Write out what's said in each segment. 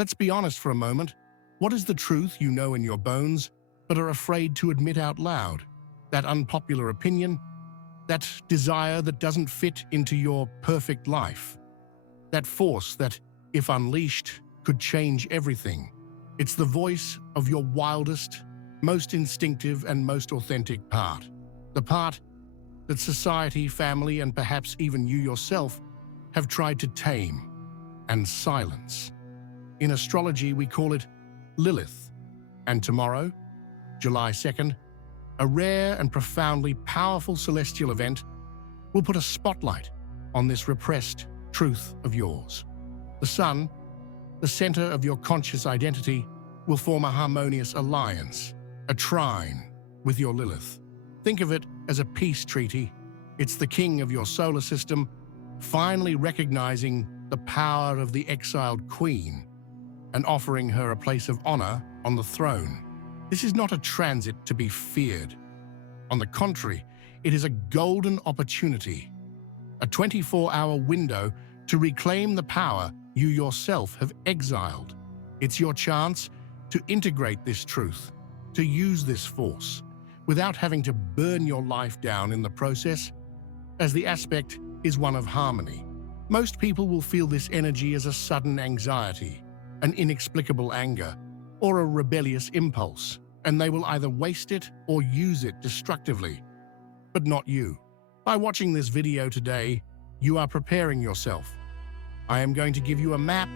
Let's be honest for a moment. What is the truth you know in your bones, but are afraid to admit out loud? That unpopular opinion? That desire that doesn't fit into your perfect life? That force that, if unleashed, could change everything? It's the voice of your wildest, most instinctive and most authentic part. The part that society, family, and perhaps even you yourself have tried to tame and silence. In astrology, we call it Lilith. And tomorrow, July 2nd, a rare and profoundly powerful celestial event will put a spotlight on this repressed truth of yours. The sun, the center of your conscious identity, will form a harmonious alliance, a trine with your Lilith. Think of it as a peace treaty. It's the king of your solar system finally recognizing the power of the exiled queen and offering her a place of honor on the throne. This is not a transit to be feared. On the contrary, it is a golden opportunity, a 24-hour window to reclaim the power you yourself have exiled. It's your chance to integrate this truth, to use this force, without having to burn your life down in the process, as the aspect is one of harmony. Most people will feel this energy as a sudden anxiety, an inexplicable anger, or a rebellious impulse, and they will either waste it or use it destructively. But not you. By watching this video today, you are preparing yourself. I am going to give you a map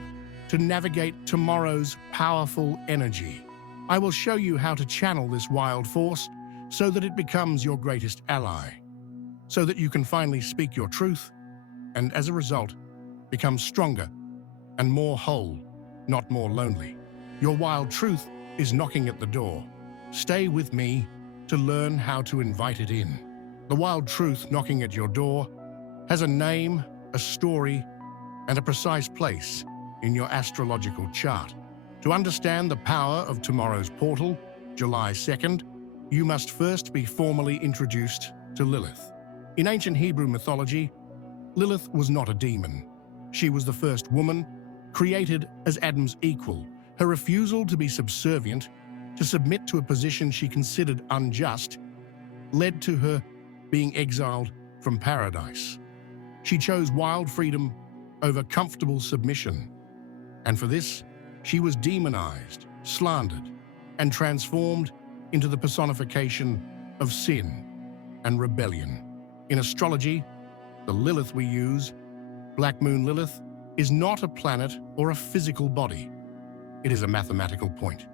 to navigate tomorrow's powerful energy. I will show you how to channel this wild force so that it becomes your greatest ally, so that you can finally speak your truth and, as a result, become stronger and more whole, not more lonely. Your wild truth is knocking at the door. Stay with me to learn how to invite it in. The wild truth knocking at your door has a name, a story, and a precise place in your astrological chart. To understand the power of tomorrow's portal, July 2nd, you must first be formally introduced to Lilith. In ancient Hebrew mythology, Lilith was not a demon. She was the first woman, created as Adam's equal. Her refusal to be subservient, to submit to a position she considered unjust, led to her being exiled from paradise. She chose wild freedom over comfortable submission, and for this, she was demonized, slandered, and transformed into the personification of sin and rebellion. In astrology, the Lilith we use, Black Moon Lilith, is not a planet or a physical body. It is a mathematical point,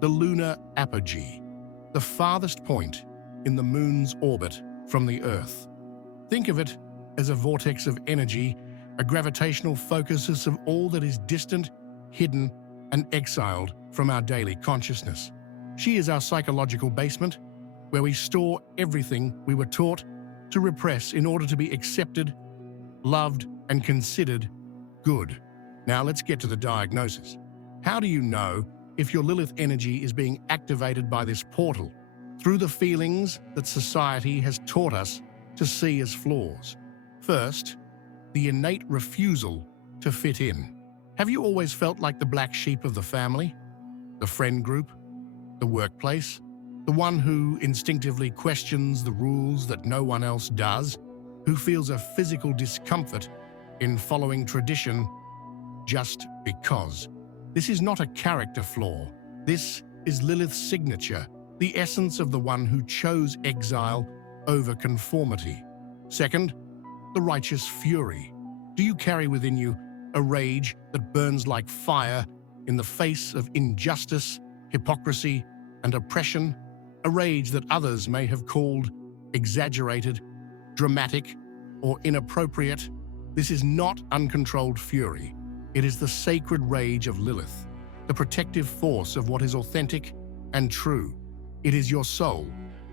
the lunar apogee, the farthest point in the moon's orbit from the Earth. Think of it as a vortex of energy, a gravitational focus of all that is distant, hidden, and exiled from our daily consciousness. She is our psychological basement, where we store everything we were taught to repress in order to be accepted, loved, and considered good. Now let's get to the diagnosis. How do you know if your Lilith energy is being activated by this portal? Through the feelings that society has taught us to see as flaws. First, the innate refusal to fit in. Have you always felt like the black sheep of the family, the friend group, the workplace, the one who instinctively questions the rules that no one else does, who feels a physical discomfort in following tradition just because? This is not a character flaw. This is Lilith's signature, the essence of the one who chose exile over conformity. Second, the righteous fury. Do you carry within you a rage that burns like fire in the face of injustice, hypocrisy, and oppression? A rage that others may have called exaggerated, dramatic, or inappropriate? This is not uncontrolled fury. It is the sacred rage of Lilith, the protective force of what is authentic and true. It is your soul,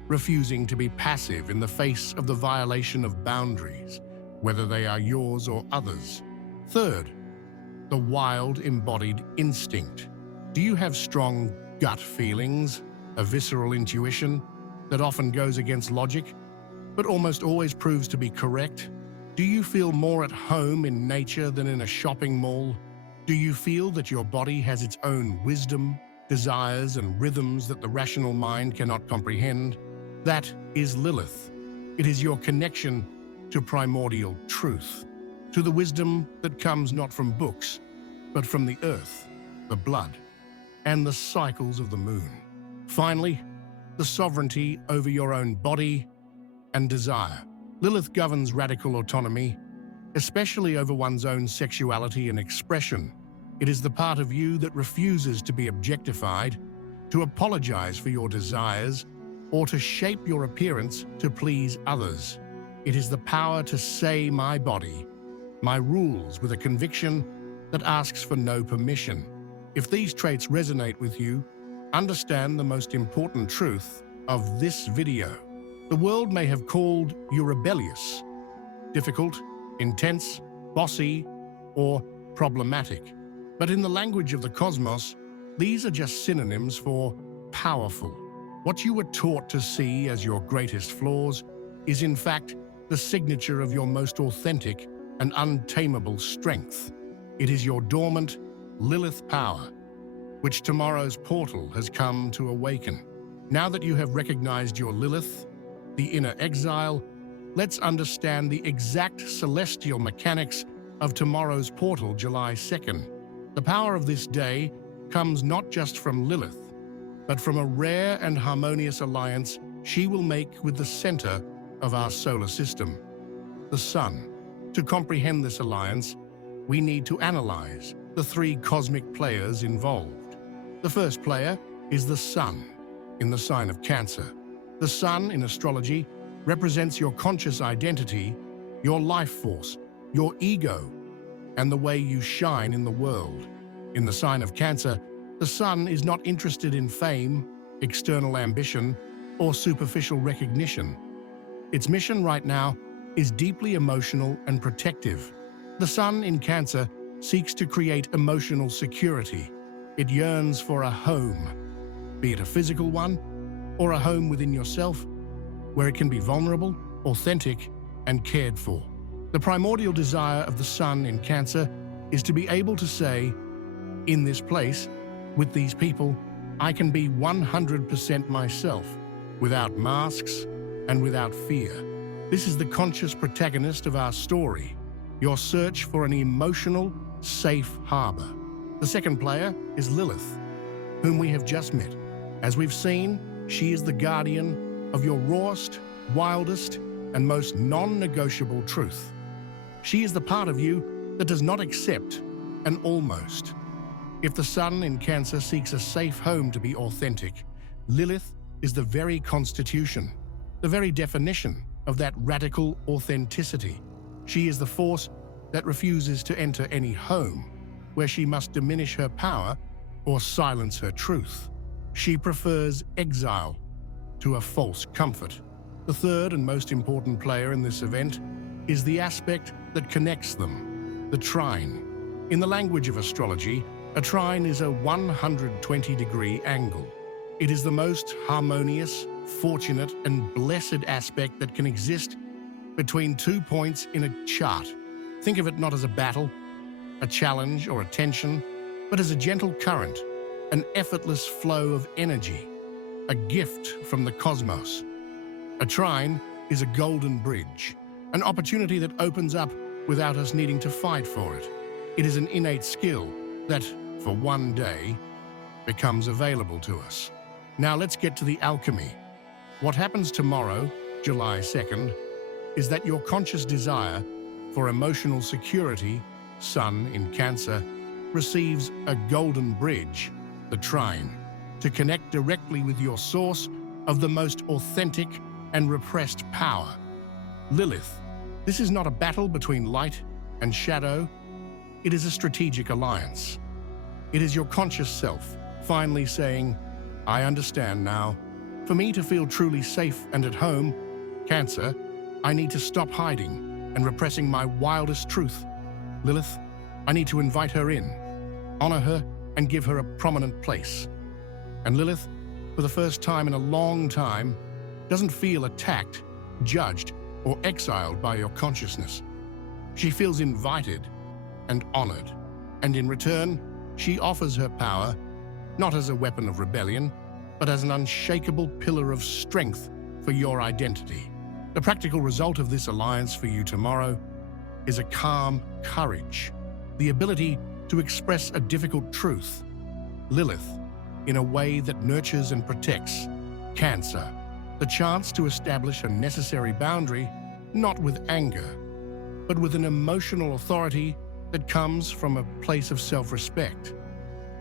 refusing to be passive in the face of the violation of boundaries, whether they are yours or others. Third, the wild embodied instinct. Do you have strong gut feelings, a visceral intuition that often goes against logic, but almost always proves to be correct? Do you feel more at home in nature than in a shopping mall? Do you feel that your body has its own wisdom, desires, and rhythms that the rational mind cannot comprehend? That is Lilith. It is your connection to primordial truth, to the wisdom that comes not from books, but from the earth, the blood, and the cycles of the moon. Finally, the sovereignty over your own body and desire. Lilith governs radical autonomy, especially over one's own sexuality and expression. It is the part of you that refuses to be objectified, to apologize for your desires, or to shape your appearance to please others. It is the power to say my body, my rules, with a conviction that asks for no permission. If these traits resonate with you, understand the most important truth of this video. The world may have called you rebellious, difficult, intense, bossy, or problematic. But in the language of the cosmos, these are just synonyms for powerful. What you were taught to see as your greatest flaws is in fact the signature of your most authentic and untamable strength. It is your dormant Lilith power, which tomorrow's portal has come to awaken. Now that you have recognized your Lilith, the inner exile, let's understand the exact celestial mechanics of tomorrow's portal, July 2nd. The power of this day comes not just from Lilith, but from a rare and harmonious alliance she will make with the center of our solar system, the Sun. To comprehend this alliance, we need to analyze the three cosmic players involved. The first player is the Sun, in the sign of Cancer. The Sun in astrology represents your conscious identity, your life force, your ego, and the way you shine in the world. In the sign of Cancer, the Sun is not interested in fame, external ambition, or superficial recognition. Its mission right now is deeply emotional and protective. The Sun in Cancer seeks to create emotional security. It yearns for a home, be it a physical one or a home within yourself, where it can be vulnerable, authentic, and cared for. The primordial desire of the Sun in Cancer is to be able to say, in this place, with these people, I can be 100% myself, without masks and without fear. This is the conscious protagonist of our story, your search for an emotional, safe harbor. The second player is Lilith, whom we have just met. As we've seen, she is the guardian of your rawest, wildest, and most non-negotiable truth. She is the part of you that does not accept an almost. If the Sun in Cancer seeks a safe home to be authentic, Lilith is the very constitution, the very definition of that radical authenticity. She is the force that refuses to enter any home where she must diminish her power or silence her truth. She prefers exile to a false comfort. The third and most important player in this event is the aspect that connects them, the trine. In the language of astrology, a trine is a 120-degree angle. It is the most harmonious, fortunate, and blessed aspect that can exist between 2 points in a chart. Think of it not as a battle, a challenge, or a tension, but as a gentle current, an effortless flow of energy, a gift from the cosmos. A trine is a golden bridge, an opportunity that opens up without us needing to fight for it. It is an innate skill that, for one day, becomes available to us. Now let's get to the alchemy. What happens tomorrow, July 2nd, is that your conscious desire for emotional security, Sun in Cancer, receives a golden bridge, the trine, to connect directly with your source of the most authentic and repressed power, Lilith. This is not a battle between light and shadow. It is a strategic alliance. It is your conscious self finally saying, I understand now. For me to feel truly safe and at home, Cancer, I need to stop hiding and repressing my wildest truth. Lilith, I need to invite her in, honor her, and give her a prominent place. And Lilith, for the first time in a long time, doesn't feel attacked, judged, or exiled by your consciousness. She feels invited and honored. And in return, she offers her power not as a weapon of rebellion, but as an unshakable pillar of strength for your identity. The practical result of this alliance for you tomorrow is a calm courage, the ability to express a difficult truth, Lilith, in a way that nurtures and protects, Cancer, the chance to establish a necessary boundary, not with anger, but with an emotional authority that comes from a place of self-respect.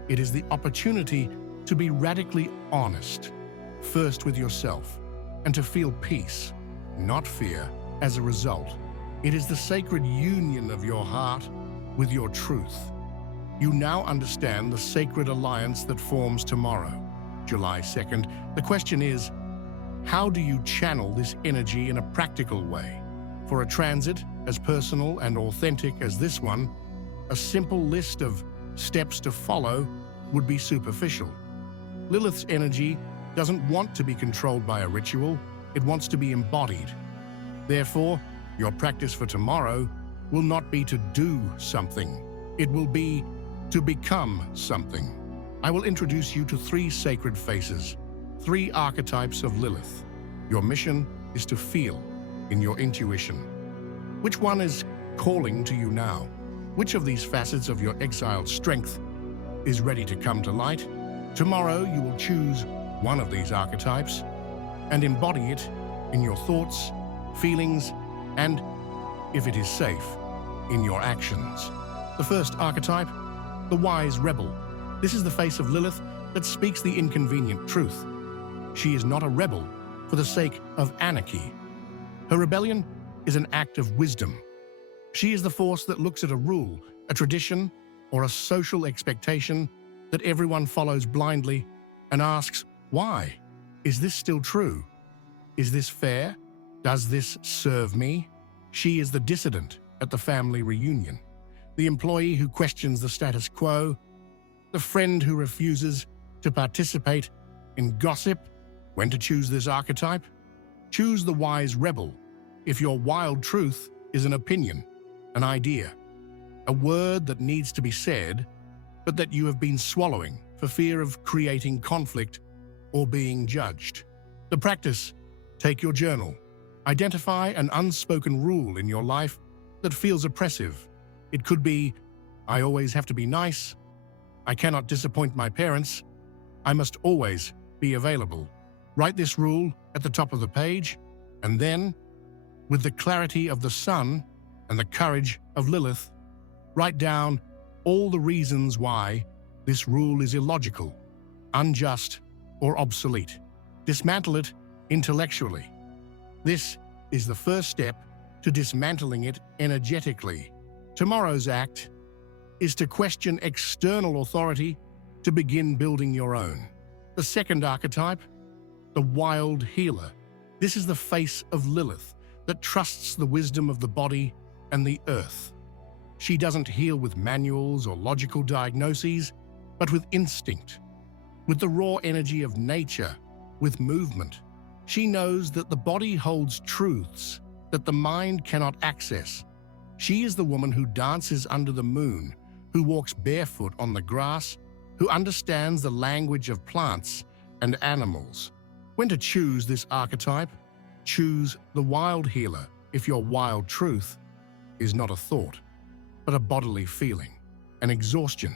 It is the opportunity to be radically honest, first with yourself, and to feel peace, not fear, as a result. It is the sacred union of your heart with your truth. You now understand the sacred alliance that forms tomorrow, July 2nd. The question is, how do you channel this energy in a practical way? For a transit as personal and authentic as this one, a simple list of steps to follow would be superficial. Lilith's energy doesn't want to be controlled by a ritual, it wants to be embodied. Therefore, your practice for tomorrow will not be to do something, it will be to become something. I will introduce you to 3 sacred faces, 3 archetypes of Lilith. Your mission is to feel in your intuition. Which one is calling to you now? Which of these facets of your exiled strength is ready to come to light? Tomorrow you will choose one of these archetypes and embody it in your thoughts, feelings, and, if it is safe, in your actions. The first archetype, the wise rebel. This is the face of Lilith that speaks the inconvenient truth. She is not a rebel for the sake of anarchy. Her rebellion is an act of wisdom. She is the force that looks at a rule, a tradition, or a social expectation that everyone follows blindly and asks, why? Is this still true? Is this fair? Does this serve me? She is the dissident at the family reunion, the employee who questions the status quo, the friend who refuses to participate in gossip. When to choose this archetype? Choose the wise rebel if your wild truth is an opinion, an idea, a word that needs to be said, but that you have been swallowing for fear of creating conflict or being judged. The practice, take your journal. Identify an unspoken rule in your life that feels oppressive. It could be, I always have to be nice, I cannot disappoint my parents, I must always be available. Write this rule at the top of the page, and then, with the clarity of the sun and the courage of Lilith, write down all the reasons why this rule is illogical, unjust, or obsolete. Dismantle it intellectually. This is the first step to dismantling it energetically. Tomorrow's act is to question external authority to begin building your own. The second archetype, the wild healer. This is the face of Lilith that trusts the wisdom of the body and the earth. She doesn't heal with manuals or logical diagnoses, but with instinct, with the raw energy of nature, with movement. She knows that the body holds truths that the mind cannot access. She is the woman who dances under the moon, who walks barefoot on the grass, who understands the language of plants and animals. When to choose this archetype? Choose the wild healer if your wild truth is not a thought, but a bodily feeling, an exhaustion,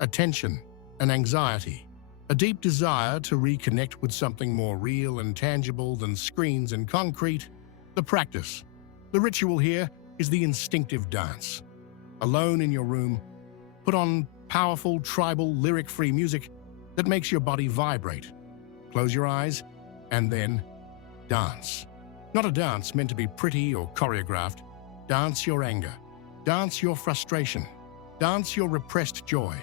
a tension, an anxiety, a deep desire to reconnect with something more real and tangible than screens and concrete. The practice. The ritual here is the instinctive dance. Alone in your room, put on powerful, tribal, lyric-free music that makes your body vibrate. Close your eyes, and then dance. Not a dance meant to be pretty or choreographed. Dance your anger. Dance your frustration. Dance your repressed joy.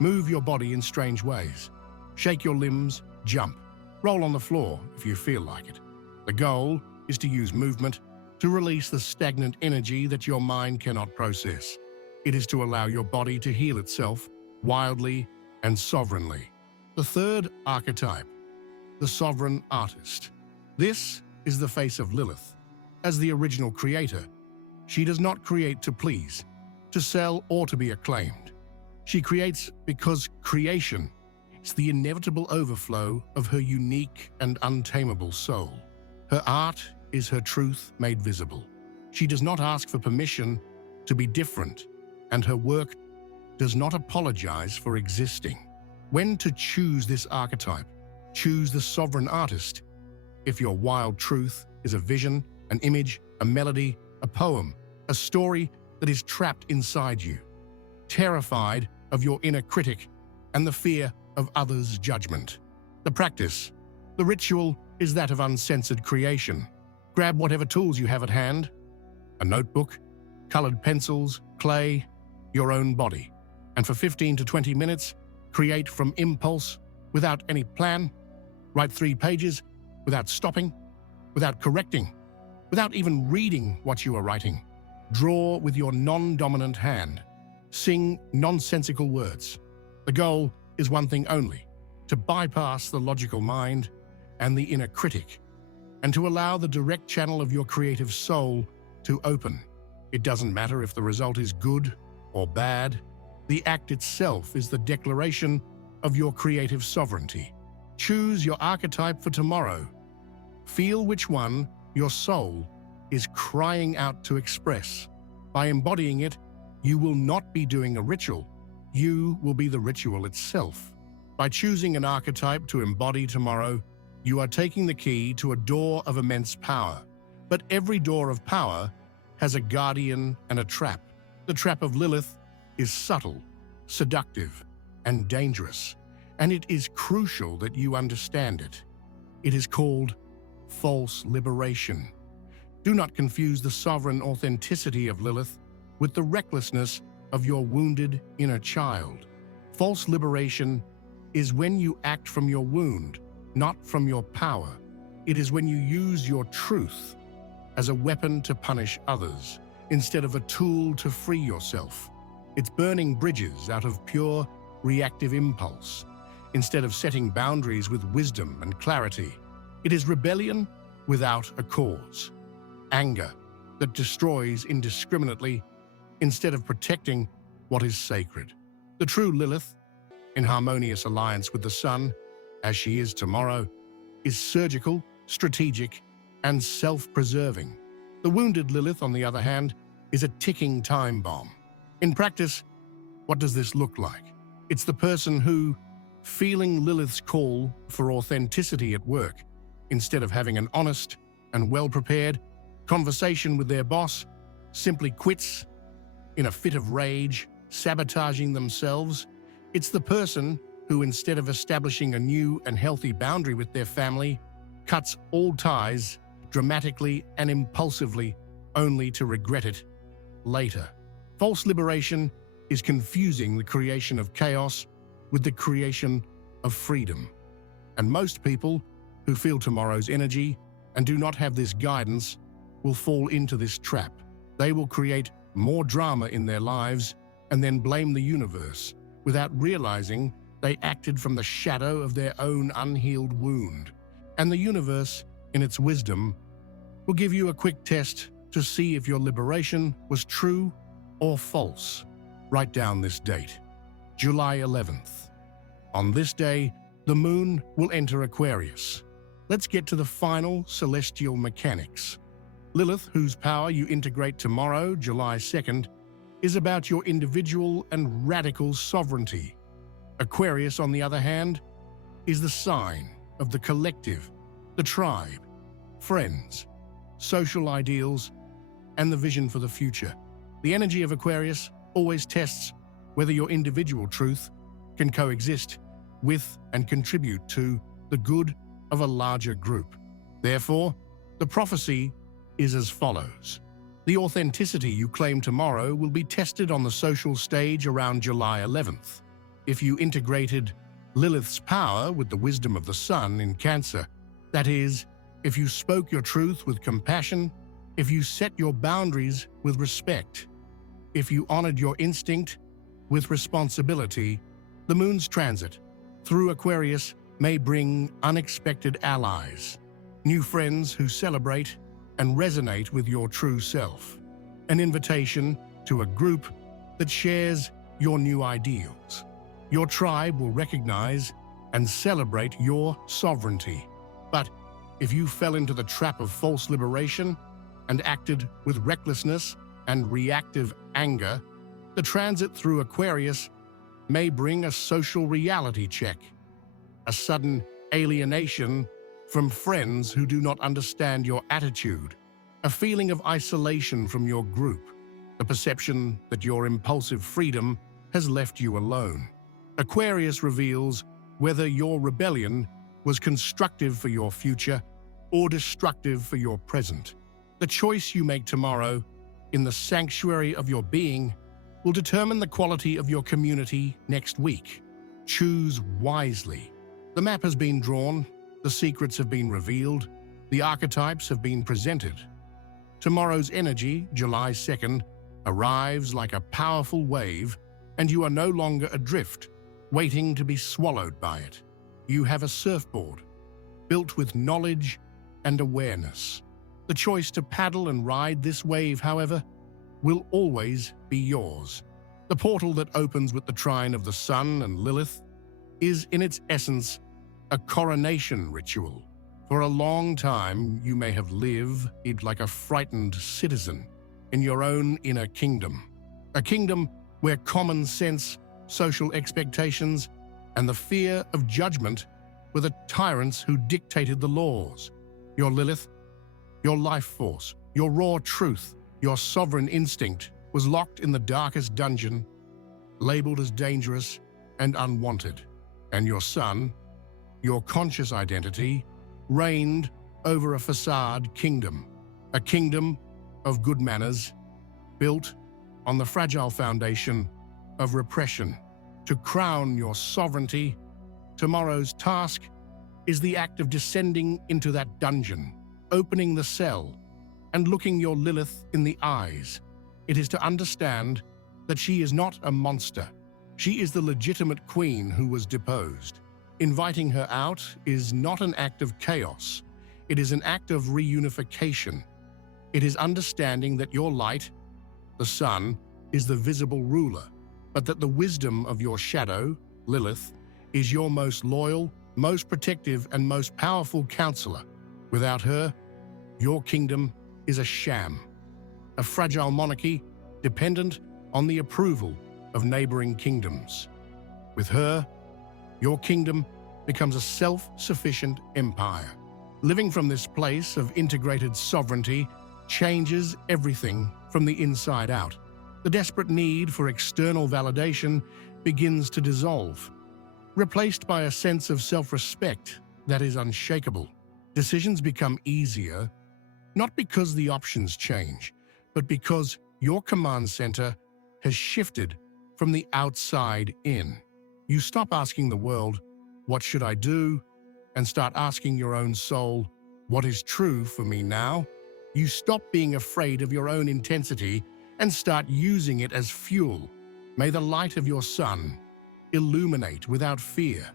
Move your body in strange ways. Shake your limbs, jump. Roll on the floor if you feel like it. The goal is to use movement to release the stagnant energy that your mind cannot process. It is to allow your body to heal itself wildly and sovereignly. The third archetype, the sovereign artist. This is the face of Lilith. As the original creator, she does not create to please, to sell, or to be acclaimed. She creates because creation is the inevitable overflow of her unique and untamable soul. Her art is her truth made visible. She does not ask for permission to be different, and her work does not apologize for existing. When to choose this archetype? Choose the sovereign artist. If your wild truth is a vision, an image, a melody, a poem, a story that is trapped inside you, terrified of your inner critic and the fear of others' judgment. The practice, the ritual, is that of uncensored creation. Grab whatever tools you have at hand, a notebook, colored pencils, clay, your own body, and for 15 to 20 minutes, create from impulse, without any plan. Write 3 pages, without stopping, without correcting, without even reading what you are writing. Draw with your non-dominant hand. Sing nonsensical words. The goal is one thing only: to bypass the logical mind and the inner critic, and to allow the direct channel of your creative soul to open. It doesn't matter if the result is good or bad. The act itself is the declaration of your creative sovereignty. Choose your archetype for tomorrow. Feel which one your soul is crying out to express. By embodying it, you will not be doing a ritual. You will be the ritual itself. By choosing an archetype to embody tomorrow, you are taking the key to a door of immense power. But every door of power has a guardian and a trap. The trap of Lilith is subtle, seductive, and dangerous, and it is crucial that you understand it. It is called false liberation. Do not confuse the sovereign authenticity of Lilith with the recklessness of your wounded inner child. False liberation is when you act from your wound, not from your power. It is when you use your truth as a weapon to punish others, instead of a tool to free yourself. It's burning bridges out of pure, reactive impulse, instead of setting boundaries with wisdom and clarity. It is rebellion without a cause. Anger that destroys indiscriminately instead of protecting what is sacred. The true Lilith, in harmonious alliance with the sun, as she is tomorrow, is surgical, strategic, and self-preserving. The wounded Lilith, on the other hand, is a ticking time bomb. In practice, what does this look like? It's the person who, feeling Lilith's call for authenticity at work, instead of having an honest and well-prepared conversation with their boss, simply quits in a fit of rage, sabotaging themselves. It's the person who, instead of establishing a new and healthy boundary with their family, cuts all ties dramatically and impulsively, only to regret it later. False liberation is confusing the creation of chaos with the creation of freedom. And most people who feel tomorrow's energy and do not have this guidance will fall into this trap. They will create more drama in their lives and then blame the universe without realizing they acted from the shadow of their own unhealed wound. And the universe, in its wisdom, will give you a quick test to see if your liberation was true or false. Write down this date, July 11th. On this day, the moon will enter Aquarius. Let's get to the final celestial mechanics. Lilith, whose power you integrate tomorrow, July 2nd, is about your individual and radical sovereignty. Aquarius, on the other hand, is the sign of the collective, the tribe, friends, social ideals, and the vision for the future. The energy of Aquarius always tests whether your individual truth can coexist with and contribute to the good of a larger group. Therefore, the prophecy is as follows. The authenticity you claim tomorrow will be tested on the social stage around July 11th. If you integrated Lilith's power with the wisdom of the sun in Cancer, that is, if you spoke your truth with compassion, if you set your boundaries with respect, if you honored your instinct with responsibility, the moon's transit through Aquarius may bring unexpected allies, new friends who celebrate and resonate with your true self, an invitation to a group that shares your new ideals. Your tribe will recognize and celebrate your sovereignty. But if you fell into the trap of false liberation and acted with recklessness and reactive anger, the transit through Aquarius may bring a social reality check, a sudden alienation from friends who do not understand your attitude, a feeling of isolation from your group, the perception that your impulsive freedom has left you alone. Aquarius reveals whether your rebellion was constructive for your future or destructive for your present. The choice you make tomorrow, in the sanctuary of your being, will determine the quality of your community next week. Choose wisely. The map has been drawn, the secrets have been revealed, the archetypes have been presented. Tomorrow's energy, July 2nd, arrives like a powerful wave, and you are no longer adrift, waiting to be swallowed by it. You have a surfboard, built with knowledge and awareness. The choice to paddle and ride this wave, however, will always be yours. The portal that opens with the trine of the Sun and Lilith is, in its essence, a coronation ritual. For a long time, you may have lived like a frightened citizen in your own inner kingdom. A kingdom where common sense, social expectations, and the fear of judgment were the tyrants who dictated the laws. Your Lilith, your life force, your raw truth, your sovereign instinct was locked in the darkest dungeon, labeled as dangerous and unwanted. And your Sun, your conscious identity, reigned over a facade kingdom, a kingdom of good manners, built on the fragile foundation of repression. To crown your sovereignty, tomorrow's task is the act of descending into that dungeon, opening the cell, and looking your Lilith in the eyes. It is to understand that she is not a monster. She is the legitimate queen who was deposed. Inviting her out is not an act of chaos. It is an act of reunification. It is understanding that your light, the Sun, is the visible ruler, but that the wisdom of your shadow, Lilith, is your most loyal, most protective, and most powerful counselor. Without her, your kingdom is a sham, a fragile monarchy dependent on the approval of neighboring kingdoms. With her, your kingdom becomes a self-sufficient empire. Living from this place of integrated sovereignty changes everything from the inside out. The desperate need for external validation begins to dissolve, replaced by a sense of self-respect that is unshakable. Decisions become easier, not because the options change, but because your command center has shifted from the outside in. You stop asking the world, "What should I do?" and start asking your own soul, "What is true for me now?" You stop being afraid of your own intensity and start using it as fuel. May the light of your Sun illuminate without fear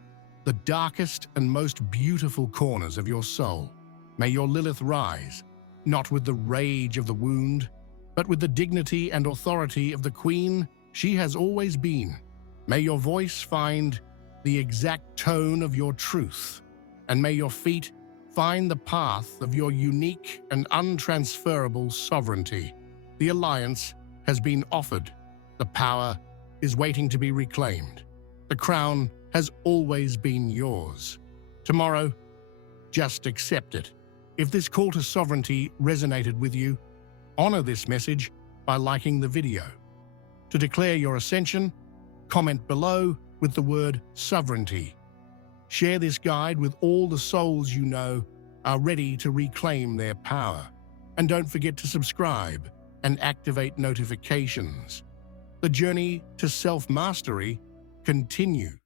the darkest and most beautiful corners of your soul. May your Lilith rise, not with the rage of the wound, but with the dignity and authority of the queen she has always been. May your voice find the exact tone of your truth, and may your feet find the path of your unique and untransferable sovereignty. The alliance has been offered. The power is waiting to be reclaimed. The crown has always been yours. Tomorrow, just accept it. If this call to sovereignty resonated with you, honor this message by liking the video. To declare your ascension, comment below with the word sovereignty. Share this guide with all the souls you know are ready to reclaim their power. And don't forget to subscribe and activate notifications. The journey to self-mastery continues.